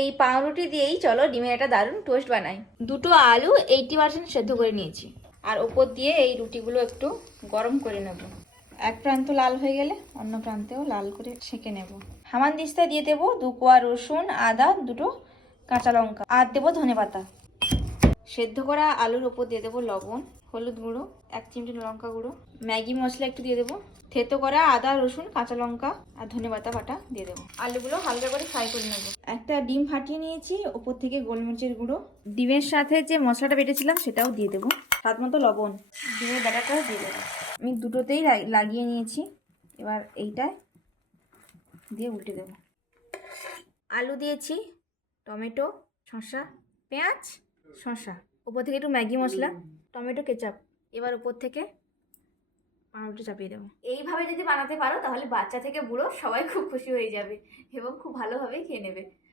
এই পাউরুটি দিয়েই চলো ডিমের একটা দারুণ টোস্ট বানাই। দুটো আলু 80% সেদ্ধ করে নিয়েছি, আর ওপর দিয়ে এই রুটিগুলো একটু গরম করে নেব। এক প্রান্ত লাল হয়ে গেলে অন্য প্রান্তেও লাল করে সেঁকে নেব। হামানদিস্তায় দিয়ে দেবো 2 কোয়া রসুন, আদা, দুটো কাঁচা লঙ্কা, আর দেবো ধনেপাতা। সেদ্ধ করা আলুর ওপর দিয়ে দেবো লবণ, হলুদ গুঁড়ো, 1 চিমটি লঙ্কা গুঁড়ো, ম্যাগি মশলা একটু দিয়ে দেবো, থেতো করা আদা, রসুন, কাঁচা লঙ্কা আর ধনেপাতা বাটা দিয়ে দেবো। আলুগুলো হালকা করে ফ্রাই করে নেবো। একটা ডিম ফাটিয়ে নিয়েছি, ওপর থেকে গোলমরিচের গুঁড়ো, ডিমের সাথে যে মশলাটা বেটেছিলাম সেটাও দিয়ে দেবো, স্বাদ মতো লবণ, ডিমের ব্যাটারটাও দিয়ে দেবো। আমি দুটোতেই লাগিয়ে নিয়েছি, এবার এইটায় দিয়ে উল্টে দেবো। আলু দিয়েছি, টমেটো, শসা, পেঁয়াজ, শসা, উপর থেকে একটু ম্যাগি মশলা, টমেটো কেচাপ, এবার উপর থেকে পাউরুটি চাপিয়ে দেবো। এইভাবে যদি বানাতে পারো তাহলে বাচ্চা থেকে বুড়ো সবাই খুব খুশি হয়ে যাবে এবং খুব ভালোভাবেই খেয়ে নেবে।